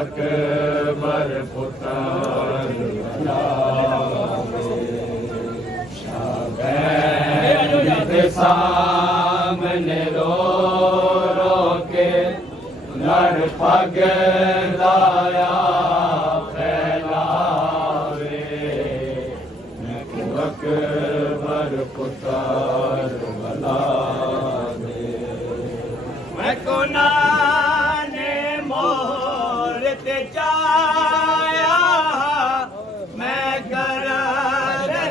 अकबर पुत्र शाबैन सामने रो रो के लड़ पग लाया फैलावे अकबर पुत्र मैं को नाने मोर ते चाया मैं कर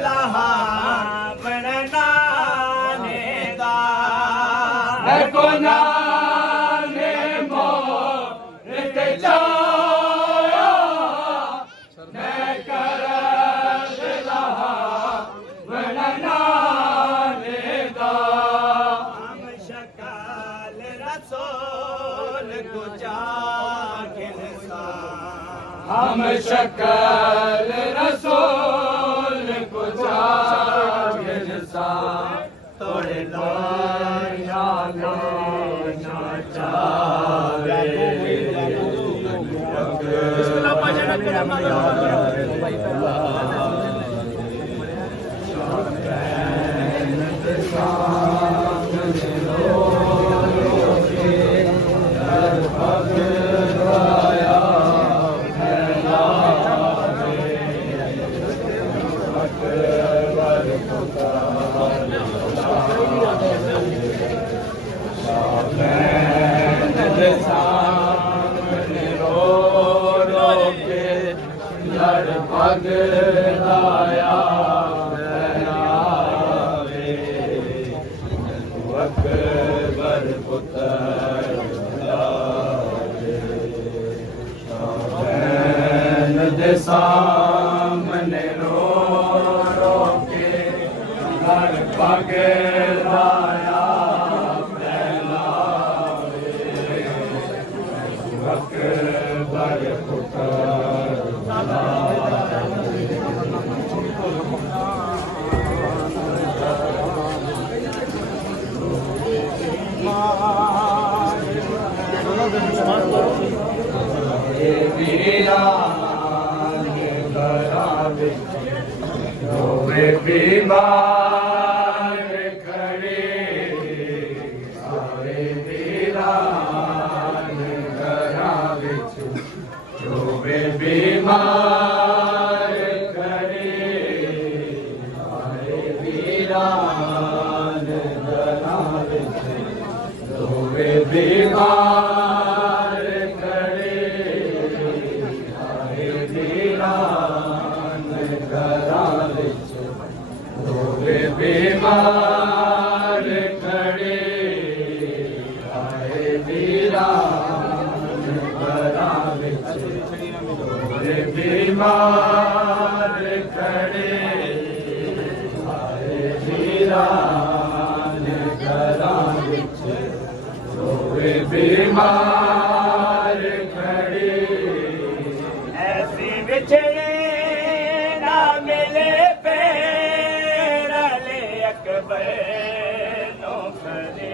लहा बननाने दा मैं को नाने मोर ते चाया मैं कर लहा बननाने दा हम शकाल रसूल को जाकिर सा हम शक्ल रसूल को जाकिर सा तोड़े लोया लो चाचावे सामने रो रो के लड़ पग लाया फैलावे अकबर पुत्र शाबैन दे सामने रो रो के लड़ पग लाया अकबर पुत्र बीमार खड़े सारे वीरान जोवे बीमार करे सारे वीरान जोवे बीमार करे सारे वीरान जोवे बीमार खड़े आए वीरान बीमार खड़े आए वीरान रोवे बीमार खड़े ऐसी बिछड़े ना मिले पेरले अकबर नो करे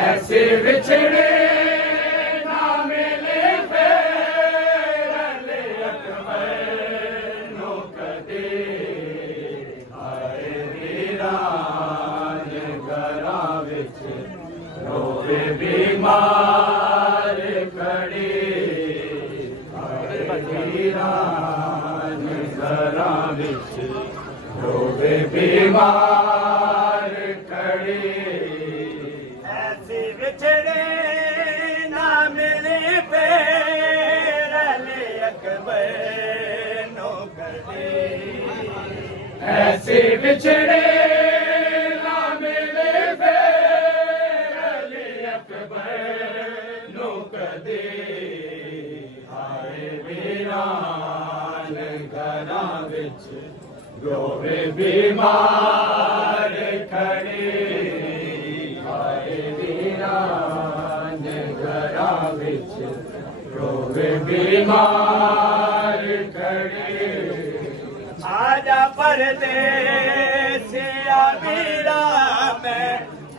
ऐसे बिछड़े बीमार खड़े वीरान घरां विच रोवे बीमार खड़े ऐसे विछड़े ना मिले पेरले अकबर नो करे ऐसे विछड़े रोवे बीमार खड़े आए वीरान घरां विच रोवे बीमार खड़े आजा परदेसिया वीरा मैं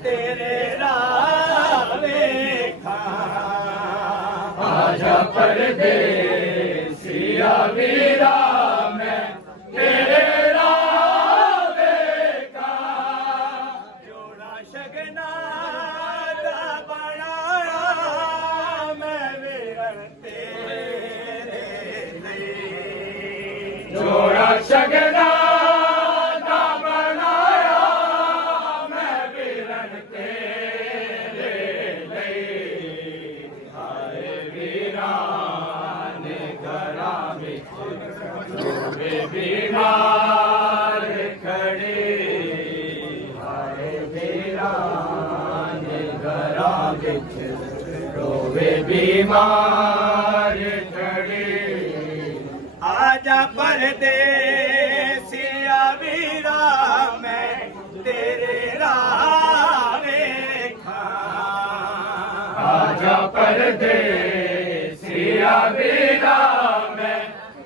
तेरे राह वेखां आजा परदेसिया वीरा मैं तेरे राह देखा जोड़ा शगना दा बनाया मैं वीरन तेरे लिए जोड़ा शगना दा बनाया मैं वीरन तेरे लिए हाय वीरा ने घरां विच रोवे बीमार खड़े हाय वीरा ने घरां विच रोवे बीमार खड़े आजा परदेसिया वीरा मैं तेरे राह देखा आजा परदेसिया वीरा मैं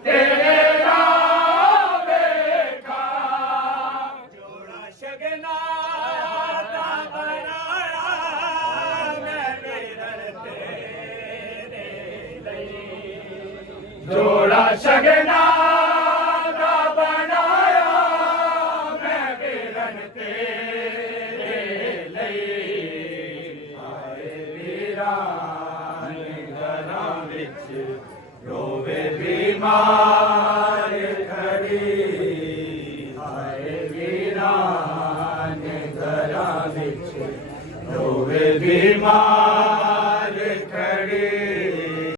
तेरे राह देखा जोड़ा शगना दा बनाया मैं वीरन तेरे लिए जोड़ा शगना दा बनाया मैं वीरन तेरे लिए हाय वीरा ने घरां विच रोवे बीमार खड़ी हाय वीरा ने घरां विच रोवे बीमार